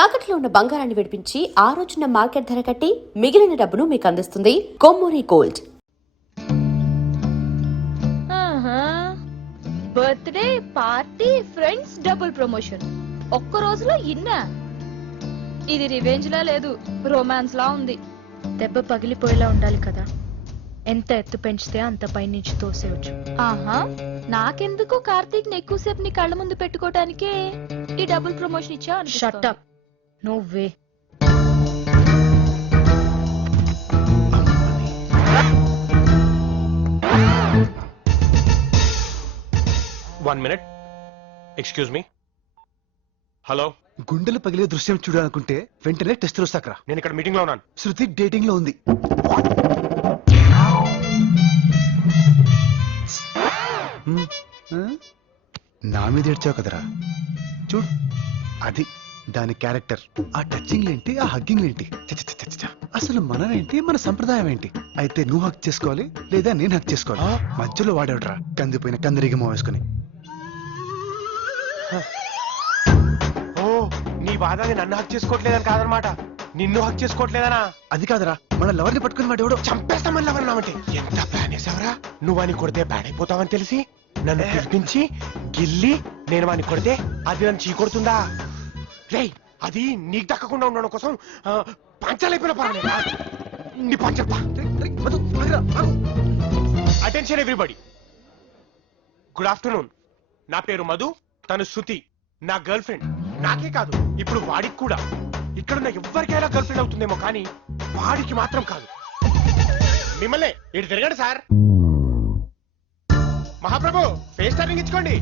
తాకట్లో ఉన్న బంగారాన్ని విడిపించి ఆ రోజున మార్కెట్ ధర కట్టి మిగిలిన డబ్బును మీకు అందిస్తుంది Kommuri gold. Birthday party friends double promotion ఒక్క రోజులో ఇన్నా. ఇది రివెంజ్ లా లేదు, రొమాన్స్ లా ఉంది. దెబ్బ పగిలిపోయేలా ఉండాలి కదా. ఎంత ఎత్తు పెంచితే అంత పైనుంచి తోసేవచ్చు. ఆహా, నాకెందుకు కార్తీక్ ని ఎక్కువసేపు నీ కళ్ళ ముందు పెట్టుకోవటానికే ఈ డబుల్ ప్రమోషన్ ఇచ్చా. Shut up, no way. One minute, excuse me. Hello, గుండెలు పగిలే దృశ్యం చూడాలనుకుంటే వెంటనే టెస్ట్ వస్తాకరా. నేను ఇక్కడ మీటింగ్ లో ఉన్నాను. శృతి డేటింగ్ లో ఉంది. నా మీద ఏడ్చావు కదరా, చూడు అది దాని క్యారెక్టర్. ఆ టచింగ్ ఏంటి, ఆ హగ్గింగ్ ఏంటి, అసలు మనమేంటి, మన సంప్రదాయం ఏంటి? అయితే నువ్వు హక్ చేసుకోవాలి లేదా నేను హక్ చేసుకోవాలి. మధ్యలో వాడేవడరా కందిపోయిన కందిరిగమో వేసుకుని. ఓ, నీ బాధ నన్ను హక్ చేసుకోవట్లేదని కాదనమాట, నిన్ను హక్ చేసుకోవట్లేదనా? అది కాదరా, మన లవర్ని పట్టుకుని వాడేవాడు. చంపేస్తామని లవర్ నామంటే ఎంత ప్లాన్ వేసావరా? నువ్వు వాని కొడితే బ్యాడ్ అయిపోతావని తెలిసి నన్ను పిలిపించి గిల్లి నేను వాని కొడితే అది నన్ను చీకొడుతుందా? రే, అది నీకు దక్కకుండా ఉండడం కోసం పంచాలైపోయిన పర్వాలేదా? నీ పంచప్ప. Attention everybody, good afternoon. నా పేరు మధు, తను శృతి, నా గర్ల్ ఫ్రెండ్. నాకే కాదు, ఇప్పుడు వాడికి కూడా. ఇక్కడున్న ఎవరికైనా గర్ల్ ఫ్రెండ్ అవుతుందేమో కానీ వాడికి మాత్రం కాదు. మిమ్మల్ని ఇటు తిరగండి సార్. మహాప్రభు, ఫేస్ టర్నింగ్ ఇచ్చుకోండి.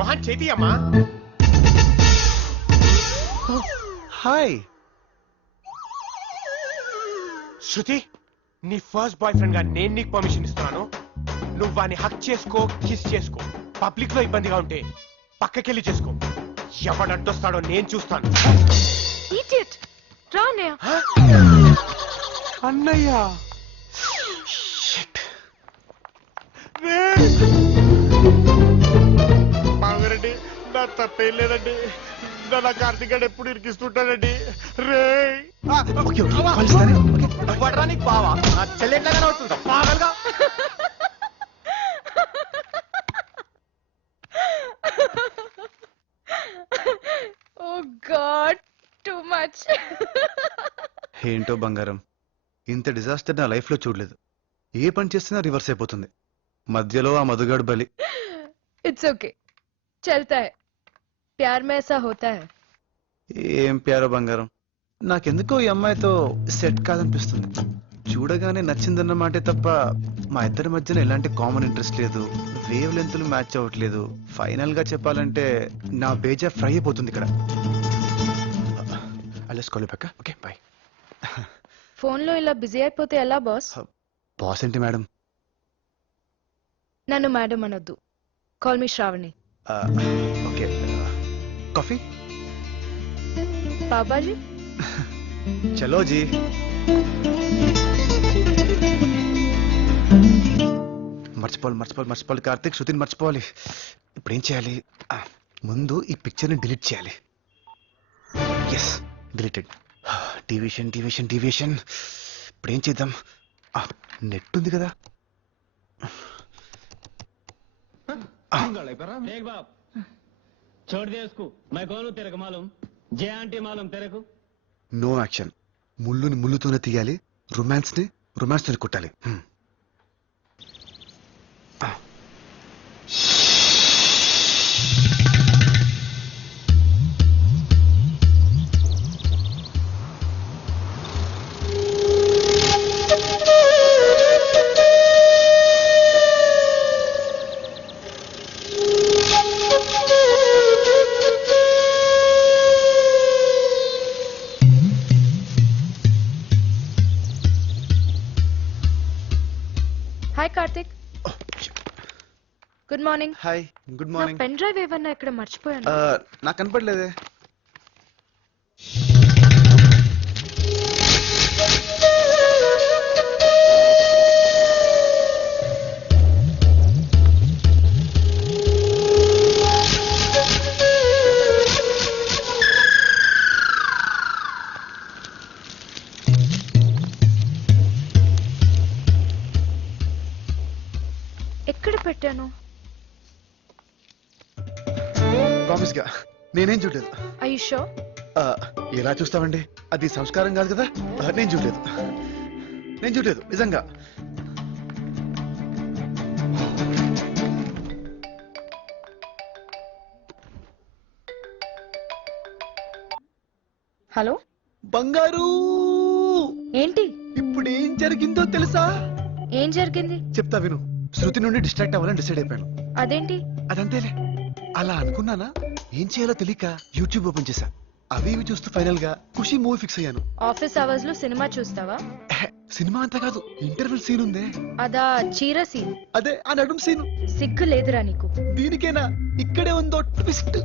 మొహన్ చేతి అమ్మా. హాయ్ శృతి, నీ ఫస్ట్ బాయ్ ఫ్రెండ్ గా నేను నీకు పర్మిషన్ ఇస్తున్నాను. నువ్వు వాడిని హక్ చేసుకో, కిస్ చేసుకో. పబ్లిక్ లో ఇబ్బందిగా ఉంటే పక్కకెళ్ళి చేసుకో. ఎవడడ్డొస్తాడో నేను చూస్తాను. ఇడియట్, రా అన్నయ్య. అన్నయ్య, బావగారండి, నా తప్పేం లేదండి. నా కార్తీక్ గారు ఎప్పుడు ఇరికిస్తుంటాడండి. రే నీకు బావా చెల్లెట్లాగానే అవుతుందా పాగలుగా? ఓ గాడ్, టూ మచ్. ఏంటో బంగారం, ఇంత డిజాస్టర్ నా లైఫ్ లో చూడలేదు. ఏ పని చేసినా రివర్స్ అయిపోతుంది. మధ్యలో ఆ మధుగాడు బలి. ఇట్స్ ఓకే, చల్తా హై. ప్యార్ మే ఐసా హోతా హై. ఏం ప్యారో బంగారం, నాకెందుకో ఈ అమ్మాయితో సెట్ కాదనిపిస్తుంది. చూడగానే నచ్చిందన్న మాటే తప్ప మా ఇద్దరి మధ్యన ఎలాంటి కామన్ ఇంట్రెస్ట్ లేదు. వేవ్ లెంత్లు మ్యాచ్ అవ్వట్లేదు. ఫైనల్ గా చెప్పాలంటే నా బేజా ఫ్రై అయిపోతుంది ఇక్కడ. Okay bye. ఫోన్ లో ఇలా బిజీ అయిపోతే ఎలా బాస్? బాస్ ఏంటి మేడం? నన్ను మేడం అనొద్దు, call me Shravani. Okay, coffee? బాబాజీ చలో జీ. మర్చిపోవాలి కార్తీక్, శృతిని మర్చిపోవాలి. ఇప్పుడు ఏం చేయాలి? ముందు ఈ పిక్చర్ని డిలీట్ చేయాలి. Yes, deleted. డివిషన్. ఇప్పుడు ఏం చేద్దాం? నెట్ ఉంది కదా. No action. ముళ్ళుని ముళ్ళుతోనే తీయాలి, రొమాన్స్ ని రొమాన్స్ తోనే కొట్టాలి. Hi Karthik. Good morning. Hi, good morning. Pen drive ఏమన్నా ఇక్కడ మర్చిపోయాను. నాకు కనపడలేదే. పెట్టాను? ప్రామిస్ గా నేనేం చూడలేదు. ఐషో ఆ, ఎలా చూస్తామండి, అది సంస్కారం కాదు కదా. నేను చూడలేదు నిజంగా. హలో, బంగారు, ఏంటి? ఇప్పుడు ఏం జరిగిందో తెలుసా? ఏం జరిగింది? చెప్తా విను. శృతి నుండి డిస్ట్రాక్ట్ అవ్వాలని డిసైడ్ అయిపోయాను. అదేంటి? అదంతేలే. అలా అనుకున్నానా, ఏం చేయాలో తెలియక యూట్యూబ్ ఓపెన్ చేశా. అవి ఇవి చూస్తూ ఫైనల్ గా ఖుషి మూవీ ఫిక్స్ అయ్యాను. ఆఫీస్ అవర్స్ లో సినిమా చూస్తావా? సినిమా అంతా కాదు, ఇంటర్వెల్ సీన్ ఉందే, అదా చీర సీన్? అదే ఆ నడుం సీను. సిగ్గు లేదురా నీకు? దీనికేనా? ఇక్కడే ఉందో ట్విస్ట్.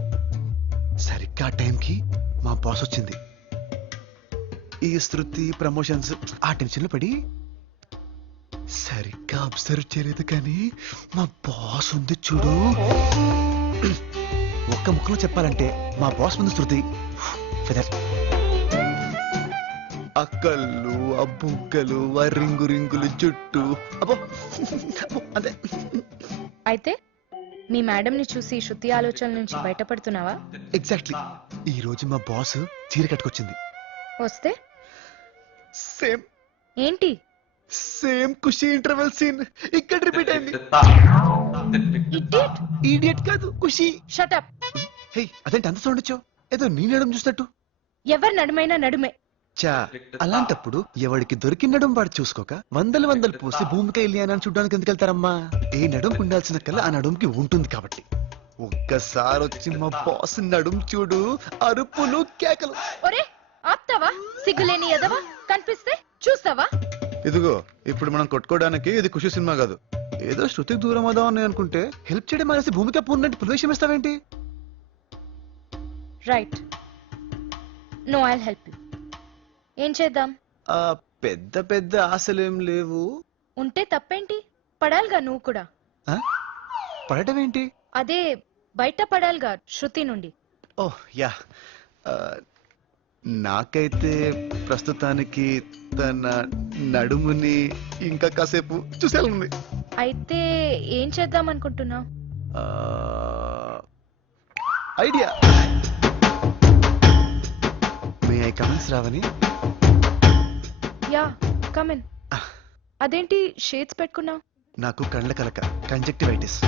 సరిగ్గా టైంకి మా బాస్ వచ్చింది. ఈ శృతి ప్రమోషన్స్ ఆ టెన్షన్ లో పడి సరిగ్గా అబ్జర్వ్ చేయలేదు, కానీ మా బాస్ ఉంది చూడు. ఒక్క ముక్కలో చెప్పాలంటే మా బాస్ ముందు శృతి ఫెదర్. అక్కళ్ళు, ఆ బుగ్గలు, ఆ రింగు రింగులు జుట్టు, అబ్బో అదే. అయితే మీ మేడం ని చూసి శృతి ఆలోచనల నుంచి బయటపడుతున్నావా? ఎగ్జాక్ట్లీ. ఈ రోజు మా బాస్ చీర కట్టుకొచ్చింది. వస్తే సేమ్ ఏంటి? సేమ్ ఖుషి ఇంటర్వెల్ సీన్ ఇక్కడ రిపీట్ అయింది. ఇడియట్! ఈడియట్ కాదు, ఖుషి. Shut up! హే, అదేంటి అంత సౌండ్ వచ్చావు? ఏదో నీ నడుము చూసినట్టు. ఎవరి నడుమైనా నడుమే. చా, అలాంటప్పుడు ఎవడికి దొరికిన నడుం వాడు చూసుకోక వందలు పోసి భూమికి వెళ్ళి అని చూడడానికి ఎందుకు వెళ్తారమ్మా? ఏ నడుంకి ఉండాల్సిన కళ ఆ నడుంకి ఉంటుంది కాబట్టి. ఒక్కసారి వచ్చి మా బాస్ నడుం చూడు, అరుపులు కేకలు. ఒరే, ఆప్తావా? సిగ్గులేని ఎదవా, కనిపిస్తే చూస్తావా? ఇదిగో, ఇప్పుడు మనం కొట్టుకోవడానికి ఇది ఖుషి సినిమా కాదు. ఏదో శృతికి దూరం అవుదామని అనుకుంటే హెల్ప్ చేయడం అనేసి భూమిక పూర్ణంటే ప్రవేశం ఇస్తావేంటి? Right, no I'll help you. ఏం చేద్దాం? ఆ, పెద్ద పెద్ద ఆశలేం లేవు. ఉంటే తప్పేంటి? పడాలిగా నువ్వు కూడా. ఆ? పడటం ఏంటి? అదే, బయట పడాలిగా శృతి నుండి. ఓహ్ యా. ఆ, నాకైతే ప్రస్తుతానికి తన నడుముని ఇంకా కాసేపు చూసేయాలనుంది. అయితే ఏం చేద్దాం అనుకుంటున్నావు? ఐడియా. మే ఐ కమెంట్స్ రావని? Yeah, come in. అదేంటి షేడ్స్ పెట్టుకున్నావు? నాకు కండ్ల కలక, కంజక్టివైటిస్.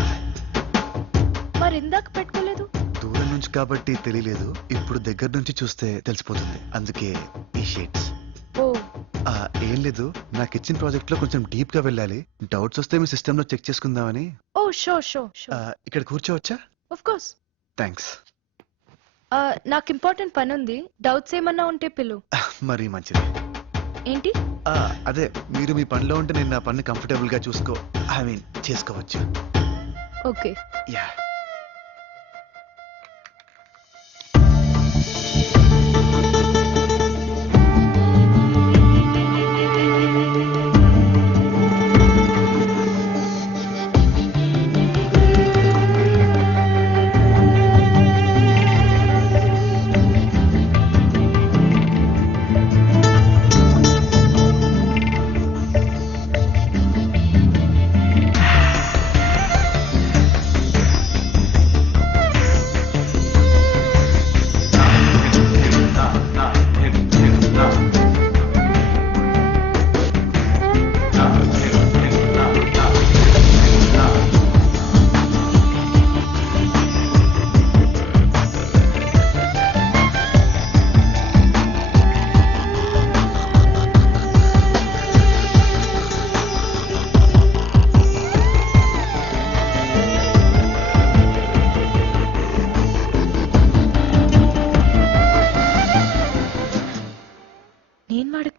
మరి ఇందాక పెట్టుకోలేదు? దూరం నుంచి కాబట్టి తెలియలేదు, ఇప్పుడు దగ్గర నుంచి చూస్తే తెలిసిపోతుంది, అందుకే ఈ షేడ్స్. ఓ, ఏం లేదు, నాకు ఇచ్చిన ప్రాజెక్ట్ లో కొంచెం డీప్ గా వెళ్ళాలి. డౌట్స్ వస్తే మీ సిస్టమ్ లో చెక్ చేసుకుందామని. ఓ, షో షో షో. ఇక్కడ కూర్చోవచ్చా? Of course. థ్యాంక్స్. నాకు ఇంపార్టెంట్ పని ఉంది, డౌట్స్ ఏమన్నా ఉంటే పిలు. మరీ మంచిది. ఏంటి? అదే, మీరు మీ పనిలో ఉంటే నేను నా పని కంఫర్టబుల్ గా చేసుకోవచ్చు. ఓకే. యా.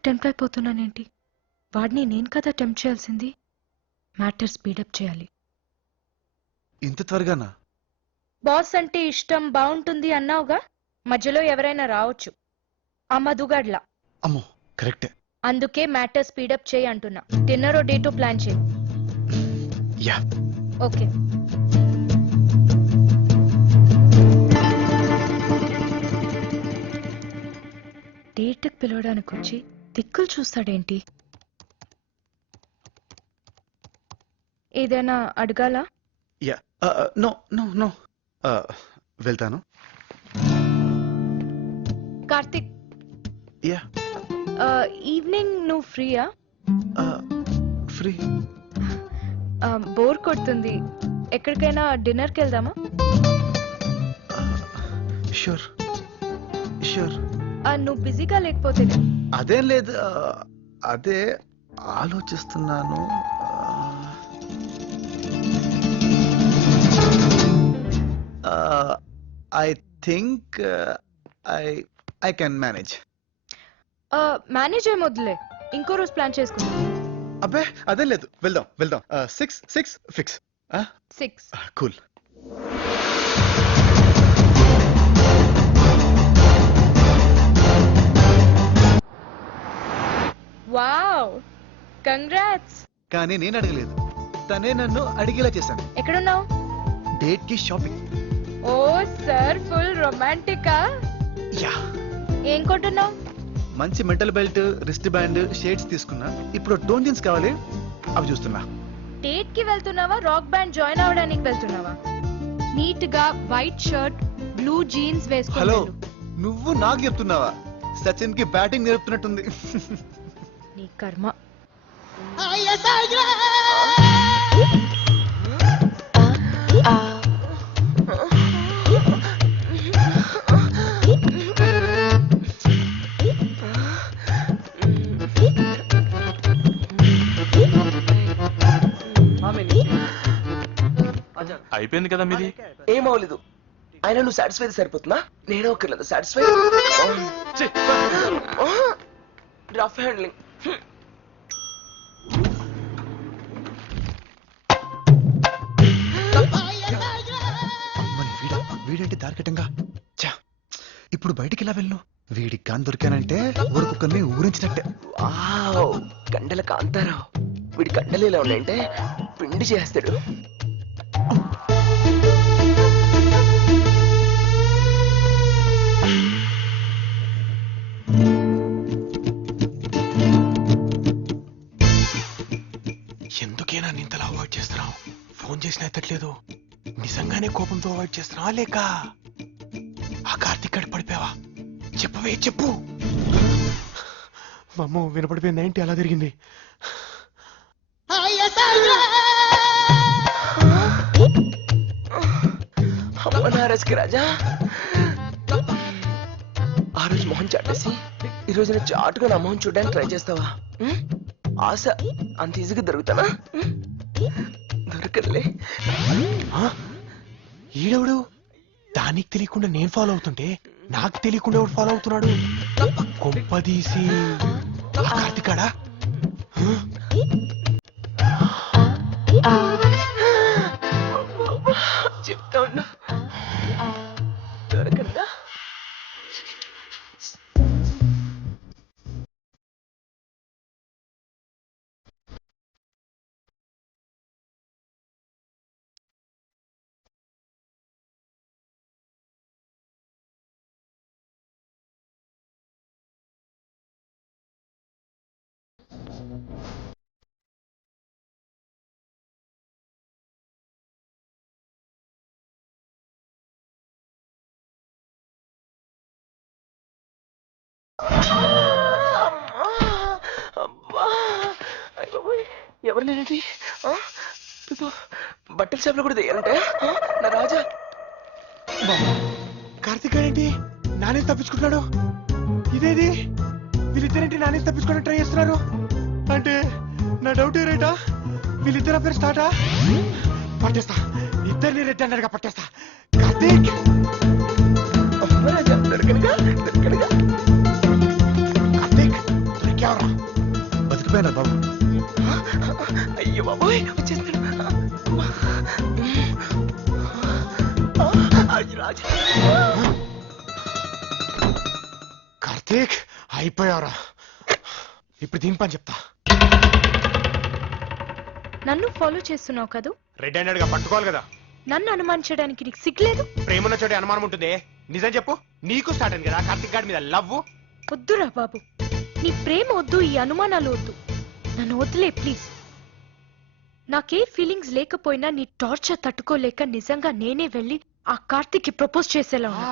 టెంప్ట్ అయిపోతున్నానేంటి? వాడిని నేను కదా టెంప్ట్ చేయాల్సింది. మ్యాటర్ స్పీడప్ చేయాలి. ఇంత త్వరగానా? బాస్ అంటే ఇష్టం, బాగుంటుంది అన్నావుగా, మధ్యలో ఎవరైనా రావచ్చు. ఆ మధుగాడ్లా. అమ్మో, కరెక్టే. అందుకే మ్యాటర్ స్పీడప్ చేయి అంటున్నా. డిన్నర్ డేటు ప్లాన్ చేయి. యా. ఓకే. డేట్కి పిలవడానికి వచ్చి దిక్కులు చూస్తాడేంటి? ఏదైనా అడగాలా? యా నో నో నో వెళ్తాను. కార్తిక్, యా ఈవినింగ్ నువ్వు ఫ్రీయా? ఫ్రీ. బోర్ కొడుతుంది, ఎక్కడికైనా డిన్నర్కి వెళ్దామా? Sure sure. నువ్వు బిజీగా లేకపోతే. అదేం లేదు, అదే ఆలోచిస్తున్నాను. I think I can manage. Manage ఏం వద్దులే, ఇంకో రోజు ప్లాన్ చేసుకుందాం. అబ్బే అదేం లేదు, వెళ్దాం వెళ్దాం. 6 ఫిక్స్. 6. కూల్. Wow, congrats. కానీ నేను అడగలేదు, తనే నన్ను అడిగేలా చేశాను. ఎక్కడున్నావు? డేట్ కి షాపింగ్. ఓ సార్, ఫుల్ రొమాంటికా. యా. ఏం కొంటున్నావు? మంచి metal belt, wrist band, shades తీసుకున్నా. ఇప్పుడు టోన్ జీన్స్ కావాలి, అవి చూస్తున్నా. డేట్ కి వెళ్తున్నావా, రాక్ బ్యాండ్ జాయిన్ అవడానికి వెళ్తున్నావా? నీట్ గా వైట్ షర్ట్, బ్లూ జీన్స్ వేసుకో. హలో, నువ్వు నాకు చెప్తున్నావా? సచిన్ కి బ్యాటింగ్ నేర్పుతున్నట్టుంది. నీ కర్మ. అయిపోయింది కదా మీది. ఏమవలేదు, అయినా నువ్వు సాటిస్ఫై సరిపోతున్నా? నేనే ఒక్కర్లేదు సాటిస్ఫై. Rough handling. అమ్మని వీడంటే దారికటంగా. ఛా, ఇప్పుడు బయటికి ఎలా వెళ్ళను? వీడికి గాని దొరికానంటే ఊరుకుక్కర్ని ఊరించినట్టే. వావ్, గండల కాంతారావు. వీడి గంటలు ఎలా ఉన్నాయంటే పిండి చేస్తాడు. ఎందుకేనా నింతలా అవాయిడ్ చేస్తున్నావు? ఫోన్ చేసినా ఎత్తట్లేదు. నిజంగానే కోపంతో అవాయిడ్ చేస్తున్నావా లేక ఆ కార్తీక్ గడి పడిపోయావా? చెప్పవే, చెప్పు. అమ్మో, వినపడిపోయింది. ఏంటి అలా జరిగింది? అమ్మనారస్కి రాజా, ఆ రోజు మొహం చాటేసి ఈ రోజు నేను చాటుగా నా మొహం చూడడానికి ట్రై చేస్తావా? ఆశ అంత ఈజీగా దొరుకుతానా? దొరకలే. ఈడెవడు? దానికి తెలియకుండా నేను ఫాలో అవుతుంటే నాకు తెలియకుండా ఎవడు ఫాలో అవుతున్నాడు? కొంపదీసి ఆ కార్తీకాడా? చెప్తా ఉన్నా, దొరకదా? ఎవరు లేనండి? బట్టల షాప్లో కూడా దిగారంటే నా రాజా. కార్తీక్ ఏంటి నానే తప్పించుకుంటున్నాడు? ఇదేది? వీళ్ళిద్దరేంటి నానే తప్పించుకోవడానికి ట్రై చేస్తున్నారు? అంటే నా డౌట్ రైటా? వీళ్ళిద్దరు పేరు స్టార్టా? పట్టేస్తా, ఇద్దరిని రెడ్ హండ్రెడ్గా పట్టేస్తా. కార్తీక్, రాజా దొరకనుగా, దొరకనుగా. కార్తీక్ దొరికావరా? బతికిపోయినా బాబు. అయ్యో బాబోయ్, వచ్చేస్తాడు. రాజా, కార్తీక్ అయిపోయావరా? ఇప్పుడు దీని పని చెప్తా. నన్ను ఫాలో చేస్తున్నావు కదూ? రెడ్ హ్యాండెడ్ గా పట్టుకోవాలి కదా. నన్ను అనుమానించడానికి నీకు సిగ్గులేదు? ప్రేమన్న చోటి అనుమానం ఉంటుంది. నిజం చెప్పు, నీకు స్టార్ట్ అయింది కదా కార్తీక్ గారి మీద లవ్? వద్దురా బాబు, నీ ప్రేమ వద్దు, ఈ అనుమానాలు వద్దు. నన్ను వదిలే ప్లీజ్. నాకే ఫీలింగ్స్ లేకపోయినా నీ టార్చర్ తట్టుకోలేక నిజంగా నేనే వెళ్ళి ఆ కార్తీక్ ప్రపోజ్ చేసేలా ఉన్నా.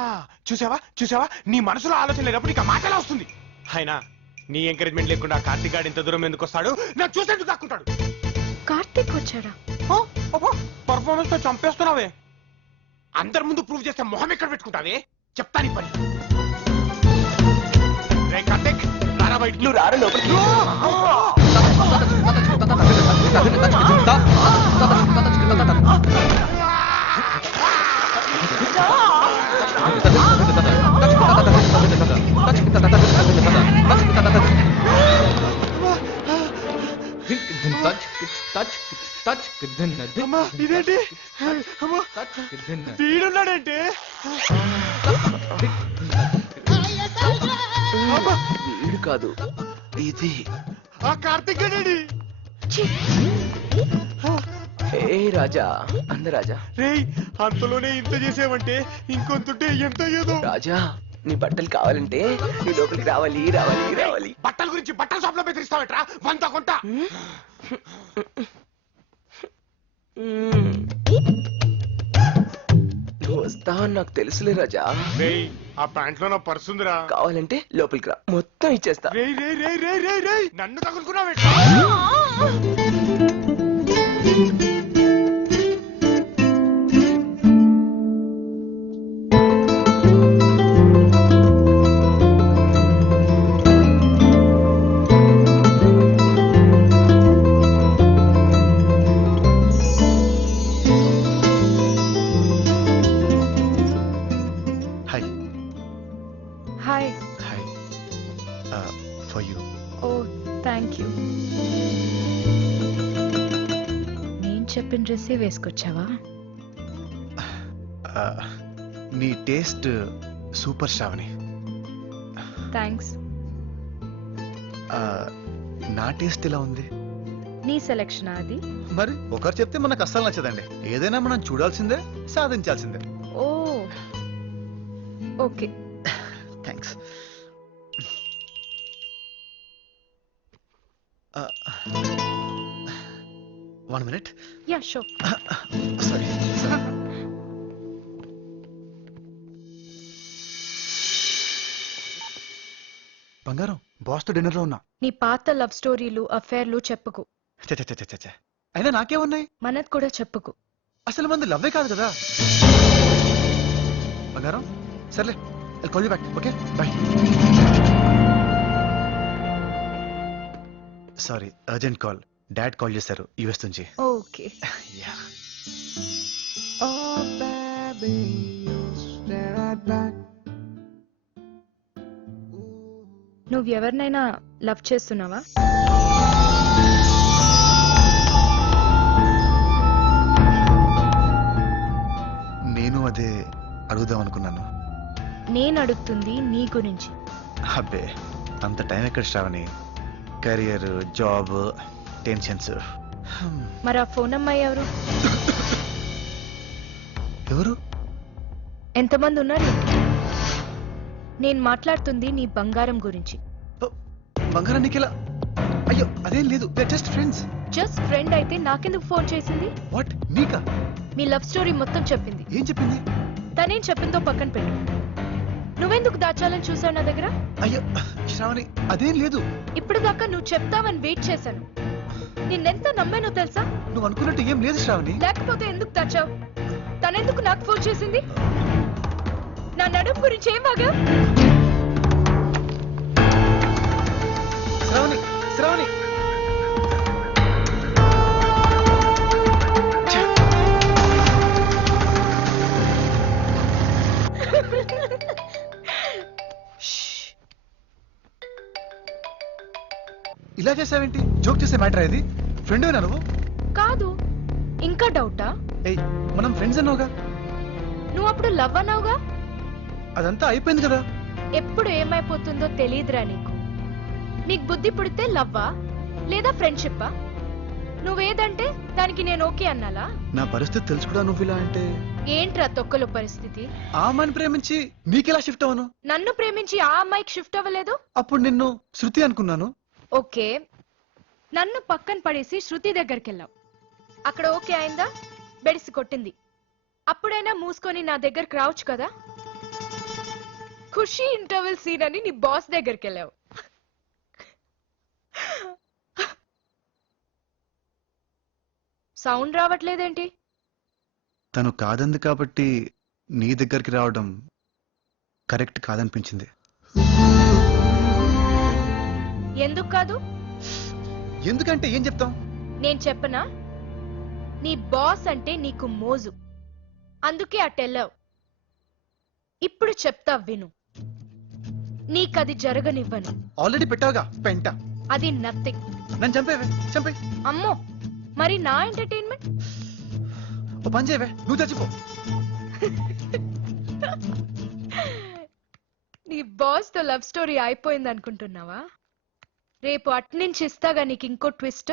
చూసావా చూసావా నీ మనసులో ఆలోచన లేనప్పుడు నీకు ఆ మాట ఎలా వస్తుంది? అయినా నీ ఎంకరేజ్మెంట్ లేకుండా కార్తీక్ గాడు ఇంత దూరం ఎందుకు వస్తాడు? నాకు చూసేందుకు దాక్కుంటాడు. కార్తీక్ వచ్చాడా? పర్ఫార్మెన్స్ తో చంపేస్తున్నావే. అందరి ముందు ప్రూవ్ చేస్తే మొహం ఎక్కడ పెట్టుకుంటావే? చెప్తా నీ పని. రే కార్తీక్, రారా బయటికి. నువ్వు రారా లోపలికి. అమ్మా, ఇదేంటి? అమ్మా, వీడున్నాడేంటి? వీడు కాదు, ఇది. ఆ కార్తీక్ గడేడి. హే రాజా, అందరాజా. రేయ్, అంతలోనే ఇంత చేసేవంటే ఇంకొంతుంటే ఎంత ఏదో. రాజా, నీ బట్టలు కావాలంటే నీ లోపలికి రావాలి రావాలి రావాలి. బట్టల గురించి బట్టల షాప్ లో బెదిరిస్తావట్రా? వంత కొంట. నువ్వు వస్తావని నాకు తెలుసులే రాజా. రేయ్, ఆ ప్యాంట్ లో నా పర్స్ ఉందిరా. కావాలంటే లోపలికి రా, మొత్తం ఇచ్చేస్తా. రేయ్ రేయ్ రేయ్ రేయ్ రేయ్ రేయ్, నన్ను తగులుకున్నావేట్రా? Hi. Hi. For you. Oh thank you. నేను చెప్పిన డ్రెస్సే వేసుకొచ్చావా? నీ టేస్ట్ సూపర్ శ్రావణి. థ్యాంక్స్. నా టేస్ట్ ఎలా ఉంది? నీ సెలెక్షన్ అది. మరి ఒకరు చెప్తే మనకు అస్సలు నచ్చదండి. ఏదైనా మనం చూడాల్సిందే, సాధించాల్సిందే. Oh okay. Thanks. One minute. Yeah sure. Sorry. బంగారం, బాస్తో డిన్నర్లో ఉన్నా. నీ పాత లవ్ స్టోరీలు అఫేర్లు చెప్పుకు. చ అయినా నాకేమున్నాయి? మనది కూడా చెప్పుకు. అసలు మంది లవ్వే కాదు కదా. బంగారం, సర్లే, I'll call you back, okay? Bye. Sorry, urgent call. Dad call చేశారు యుఎస్ నుంచి. ఓకే. Yeah. నువ్వు ఎవరినైనా లవ్ చేస్తున్నావా? నేను అదే అడుగుదాం అనుకున్నాను. నేను అడుగుతుంది నీ గురించి. అబ్బే, అంత టైం ఎక్కడ శ్రావణి. Career, job, tensions. మరి ఆ ఫోన్ అమ్మాయి ఎవరు? ఎవరు? ఎంతమంది ఉన్నారు? నేను మాట్లాడుతుంది నీ బంగారం గురించి. బంగారం నీకెలా? అయ్యో, అదేం లేదు, జస్ట్ ఫ్రెండ్స్. జస్ట్ ఫ్రెండ్ అయితే నాకెందుకు ఫోన్ చేసింది? వాట్, నీకా? మీ లవ్ స్టోరీ మొత్తం చెప్పింది. ఏం చెప్పింది? తనేం చెప్పిందో పక్కన పెట్టు. నువ్వెందుకు దాచాలని చూసావు నా దగ్గర? అయ్యో శ్రావణి, అదేం లేదు. ఇప్పుడు దాకా నువ్వు చెప్తావని వెయిట్ చేశాను. నిన్నెంత నమ్మానో తెలుసా? నువ్వు అనుకున్నట్టు ఏం లేదు శ్రావణి. లేకపోతే ఎందుకు దాచావు? తనెందుకు నాకు ఫోన్ చేసింది? నా నడుము గురించి ఏం బాగా? శ్రావణి, శ్రావణి. ఇలా చేసావేంటి? జోక్ చేసే మ్యాటర్ ఇది. ఫ్రెండ్ అయినా నువ్వు? కాదు. ఇంకా డౌటా? ఏయ్, మనం ఫ్రెండ్స్ అన్నావుగా. నువ్వు అప్పుడు లవ్ అన్నావుగా. అదంతా అయిపోయింది కదా. ఎప్పుడు ఏమైపోతుందో తెలియదురా నీకు. నీకు బుద్ధి పుడితే లవ్వా లేదా ఫ్రెండ్షిప్పా? నువ్వేదంటే దానికి నేను ఓకే అన్నాలా? నా పరిస్థితి తెలుసు కూడా నువ్వు ఇలా అంటే. ఏంట్రా తొక్కలో పరిస్థితి? ఆ అమ్మాయిని ప్రేమించి నీకెలా షిఫ్ట్ అవను? నన్ను ప్రేమించి ఆ అమ్మాయికి షిఫ్ట్ అవ్వలేదు. అప్పుడు నిన్ను శృతి అనుకున్నాను. ఓకే, నన్ను పక్కన పడేసి శృతి దగ్గరికి వెళ్ళావు. అక్కడ ఓకే అయిందా? బెడిసి కొట్టింది. అప్పుడైనా మూసుకొని నా దగ్గరికి రావచ్చు కదా. ఖుషి ఇంటర్వెల్ సీన్ అని నీ బాస్ దగ్గరికి వెళ్ళావు. సౌండ్ రావట్లేదేంటి? తను కాదంది కాబట్టి నీ దగ్గరికి రావడం కరెక్ట్ కాదనిపించింది. ఎందుకు కాదు? ఎందుకంటే ఏం చెప్తాం? నేను చెప్పనా? నీ బాస్ అంటే నీకు మోజు, అందుకే అటెళ్ళావు. ఇప్పుడు చెప్తా విను. నీకది జరగనివ్వను. ఆల్రెడీ పెట్టావుగా పెంట. అది నథింగ్. నన్ను చంపేవే, చంపే. అమ్మో, మరి నా ఎంటర్టైన్మెంట్? ఓ పని చేయవే, నువ్వు చచ్చిపో. నీ బాస్ తో లవ్ స్టోరీ అయిపోయింది అనుకుంటున్నావా? రేపు అట్నుంచి ఇస్తాగా నీకు ఇంకో ట్విస్ట్.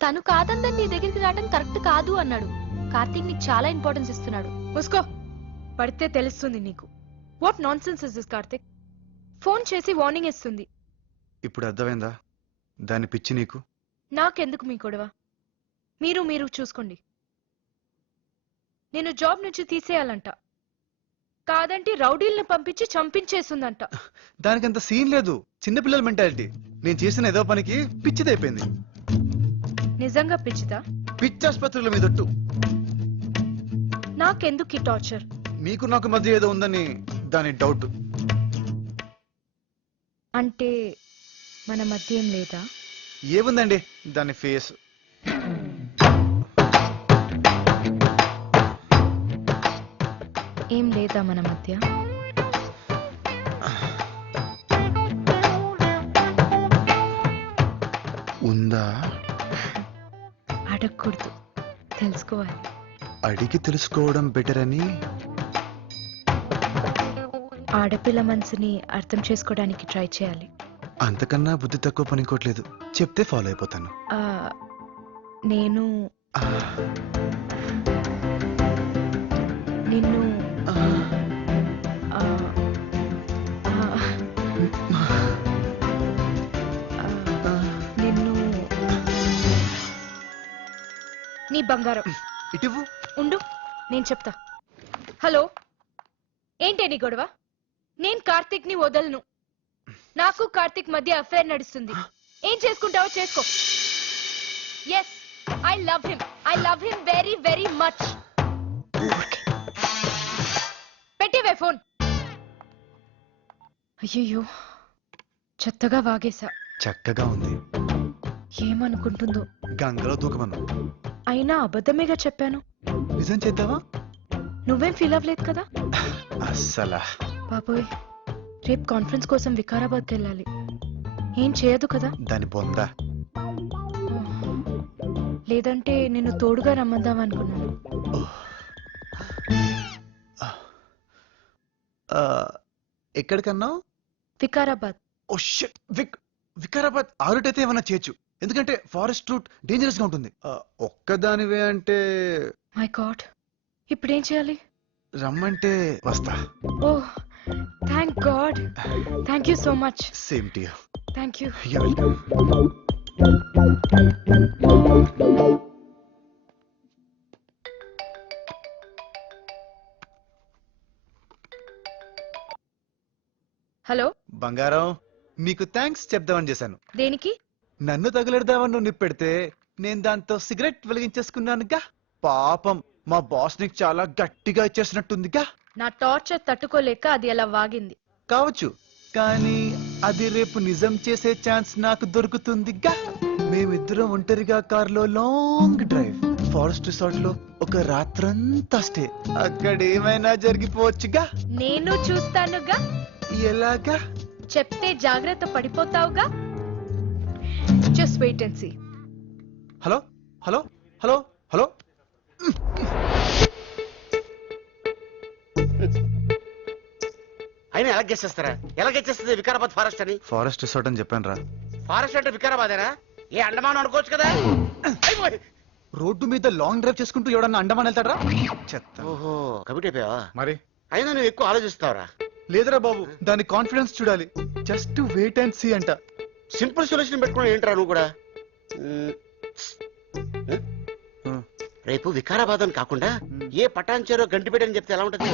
తను కాదందని నీ దగ్గరికి రావడం కరెక్ట్ కాదు అన్నాడు. కార్తీక్ నీకు చాలా ఇంపార్టెన్స్ ఇస్తున్నాడు. ముసుకో, పడితే తెలుస్తుంది నీకు. What non sense is this Karthik? Phone చేసి వార్నింగ్ ఇస్తుంది. ఇప్పుడు అర్థమైందా దాని పిచ్చి నీకు? నాకెందుకు మీ గొడవ? మీరు చూసుకోండి. నేను జాబ్ నుంచి తీసేయాలంట, కాదంటే రౌడీల్ని పంపించి చంపించేస్తుందంట. దానికంత సీన్ లేదు, చిన్నపిల్లల మెంటాలిటీ. నేను చేసిన ఏదో పనికి పిచ్చిదైపోయింది. నిజంగా పిచ్చిదా? పిచ్చి ఆసుపత్రుల మీదొట్టు. నాకెందుకు ఈ టార్చర్? మీకు నాకు మధ్య ఏదో ఉందని దాని డౌట్. అంటే మన మధ్య ఏం లేదా? ఏముందండి దాని ఫేస్. ఏం లేదా మన మధ్య? ఉందా? అడగకూడదు, తెలుసుకోవాలి. అడిగి తెలుసుకోవడం బెటర్ అని. ఆడపిల్ల మనసుని అర్థం చేసుకోవడానికి ట్రై చేయాలి. అంతకన్నా బుద్ధి తక్కువ పని ఇంకోట్లేదు. చెప్తే ఫాలో అయిపోతాను. ఆ, నేను ఆ, నిన్ను ఆ, ఆ, ఆ, ఆ, నిన్ను నీ బంగారం. ఇటివ్వు. ఉండు, నేను చెప్తా. హలో, ఏంటే నీ గొడవ? నేను కార్తిక్ ని వదలను. నాకు కార్తిక్ మధ్య అఫైర్ నడుస్తుంది. ఏం చేసుకుంటావో చేసుకో. Yes, I love him very very much. పెట్టేవే ఫోన్. అయ్యయ్యో, చెత్తగా వాగేశా. చక్కగా ఉంది. ఏమనుకుంటుందో. గంగలో దూకమను. అయినా అబద్ధమేగా చెప్పాను. నిజం చేద్దావా? నువ్వేం ఫీల్ అవ్వలేదు కదా? అస్సలా. బాబోయ్, రేపు కాన్ఫరెన్స్ కోసం వికారాబాద్కి వెళ్ళాలి. ఏం చేయదు కదా? దాని బొంద. లేదంటే నిన్ను తోడుగా రమ్మందాం అనుకున్నాను. ఎక్కడికన్నావు? వికారాబాద్. Oh shit. వికారాబాద్ ఆ రూట్ అయితే ఏమన్నా చేయొచ్చు, ఎందుకంటే ఫారెస్ట్ రూట్ డేంజరస్ గా ఉంటుంది. ఒక్కదానివే అంటే మై గాడ్, ఇప్పుడేం చేయాలి? రమ్మంటే వస్తా. Oh thank god. Thank you so much. Same to you. Thank you. You welcome. Hello, బంగారం, నీకు థ్యాంక్స్ చెప్దామని చేశాను. దేనికి? నన్ను తగులెడదామని నువ్వు నిప్పెడితే నేను దాంతో సిగరెట్ వెలిగించేసుకున్నానుగా. పాపం మా బాస్ నీకు చాలా గట్టిగా ఇచ్చేసినట్టుందిగా. నా టార్చర్ తట్టుకోలేక అది అలా వాగింది. కావచ్చు, కానీ అది రేపు నిజం చేసే ఛాన్స్ నాకు దొరుకుతుందిగా. మేమిద్దరం ఒంటరిగా కారులో లాంగ్ డ్రైవ్, ఫారెస్ట్ రిసార్ట్ లో ఒక రాత్రంతా స్టే. అక్కడ ఏమైనా జరిగిపోవచ్చుగా. నేను చూస్తానుగా. ఎలాగా? చెప్తే జాగ్రత్త పడిపోతావుగా. Just wait and see. Hello hello hello hello. అయినా ఎలా గెచ్చేస్తారా? ఎలా గెచ్చేస్తుంది వికారాబాద్ ఫారెస్ట్ అని? ఫారెస్ట్ రిసార్ట్ అని చెప్పాను రా. ఫారెస్ట్ అంటే వికారాబాదేనా? ఏ అండమాన్ అనుకోవచ్చు కదా. రోడ్డు మీద లాంగ్ డ్రైవ్ చేసుకుంటూ ఎవడన్నా అండమాన్ వెళ్తాడరా? చెత్త. ఓహో, కమిట్ అయిపోయావా? మరి అయినా నువ్వు ఎక్కువ ఆలోచిస్తావురా. లేదురా బాబు, దాని కాన్ఫిడెన్స్ చూడాలి. జస్ట్ వెయిట్ అండ్ సీ అంట. సింపుల్ సొల్యూషన్ పెట్టుకుని ఏంట్రా నువ్వు కూడా? రేపు వికారాబాద్ అని కాకుండా ఏ పటాన్చేరో గంటిపేట అని చెప్తే ఎలా ఉంటది?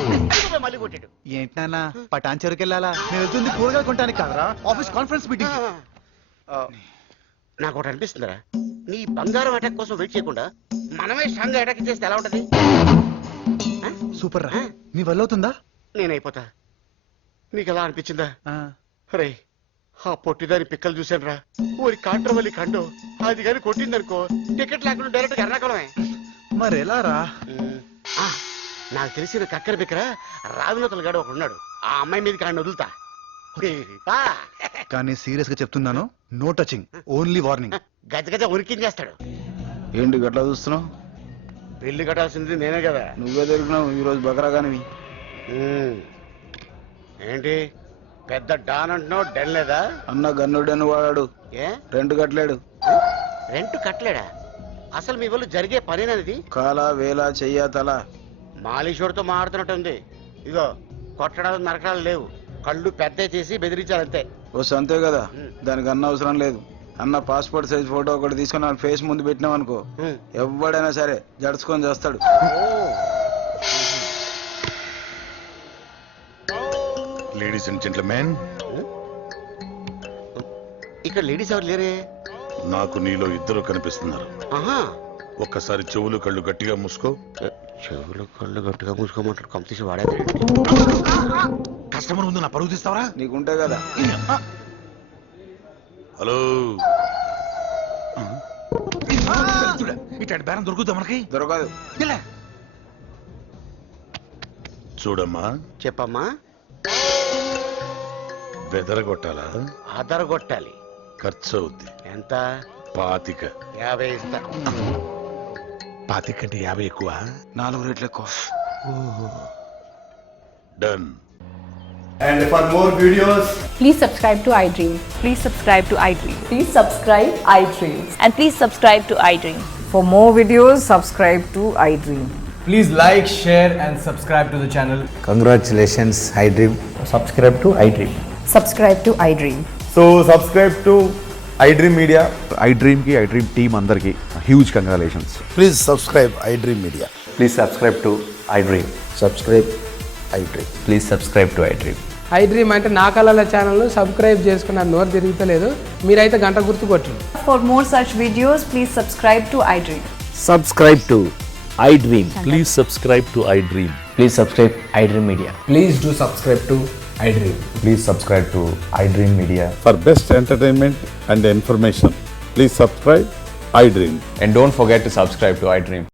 మళ్ళీ కొట్టాడు. ఏంటి నాన్న పటాన్ చెరుకు వెళ్ళాలా? నేను వెళ్తుంది కూరగాయలు కొనడానికి కాదరా, ఆఫీస్ కాన్ఫరెన్స్ మీటింగ్. నాకు ఒకటి అనిపిస్తుందిరా, నీ బంగారం అటాక్ కోసం వెయిట్ చేయకుండా మనమే స్ట్రాంగ్ అటాక్ చేస్తే ఎలా ఉంటది? సూపర్ రా, నీ వల్ల అవుతుందా? నేనైపోతా. నీకు ఎలా అనిపించిందా? రే, ఆ పొట్టిదాని పిక్కలు చూశాను రా, ఊరి కాంట్రవల్లి కండు అది కానీ కొట్టిందనుకో టికెట్ లేకుండా డైరెక్ట్ ఎర్నాకుళమే. మరి ఎలా రా? నాకు తెలిసిన కక్కర బిక్కర రావినతలు గాడు ఒకడు ఉన్నాడు, ఆ అమ్మాయి మీదకి ఆయన వదులుతా. కానీ సీరియస్ గా చెప్తున్నాను, నో టచింగ్, ఓన్లీ వార్నింగ్. గజ గజ ఉరికించేస్తాడు. ఏంటి గట్లా చూస్తున్నావు? పెళ్లి కట్టాల్సింది నేనే కదా. నువ్వే దొరికినావు ఈరోజు బకరాగానివి. ఏంటి పెద్ద డాన్ అంటున్నావు, డెన్ లేదా? అన్న గన్నుడని వాడాడు, ఏ రెంట్ కట్టలేడు. రెంట్ కట్టలేడా? అసలు మీ వాళ్ళు జరిగే పనేనది? కాల వేల చెయ్య తల. మాలీషోడితో మాడుతున్నట్టుంది. ఇగో కొట్టడాలు నరకడాలు లేవు, కళ్ళు పెద్ద చేసి బెదిరించాలంతే. ఓ సంతే కదా, దానికి అన్న అవసరం లేదు. అన్న పాస్పోర్ట్ సైజ్ ఫోటో ఒకటి తీసుకుని వాళ్ళ ఫేస్ ముందు పెట్టినాం అనుకో, ఎవడైనా సరే జడుచుకొని చేస్తాడు. లేడీస్ అండ్ జెంట్మెన్, ఇక్కడ లేడీస్ ఎవరు లేరే? నాకు నీలో ఇద్దరు కనిపిస్తున్నారు. ఆహా, ఒక్కసారి చెవులు కళ్ళు గట్టిగా మూసుకో. చెవులు కళ్ళు గట్టిగా మూసుకోమంటాడు, కంప్లీట్ వాడేది. కస్టమర్ ముందు నా పరుగు తీస్తావరా? నీకుంటే కదా. హలో, ఇట్లాంటి బేరం దొరుకుతా మనకి? దొరకదు. చూడమ్మా, చెప్పమ్మా. బెదరగొట్టాలా? అదరగొట్టాలి. ఖర్చు అవుద్ది. ఎంత? 25. 50 ఇస్తా. 25 కంటే 50 ఎక్కువ. 4 రేట్లు ఎక్కువ. Done. And for more videos, please subscribe to iDream. Please subscribe to iDream. Please subscribe iDream. And please subscribe to iDream. For more videos, subscribe to iDream. please like, share and subscribe to the channel. Congratulations, iDream. Subscribe to iDream. Subscribe to iDream. So subscribe to iDream Media. iDream ki iDream team andarki huge congratulations. Please subscribe iDream media. Please subscribe to iDream. Subscribe iDream. Please subscribe to iDream. iDream అంటే నా కళల channel subscribe చేసుకున్న నోరు తిరుగుతలేదు, మీరైతే గంట గుర్తు కొట్టండి. For more such videos, please subscribe to iDream. Subscribe to iDream. Please subscribe to iDream. Please subscribe iDream Media. Please do subscribe to iDream. Please subscribe to iDream Media. For best entertainment and information, please subscribe iDream. And don't forget to subscribe to iDream.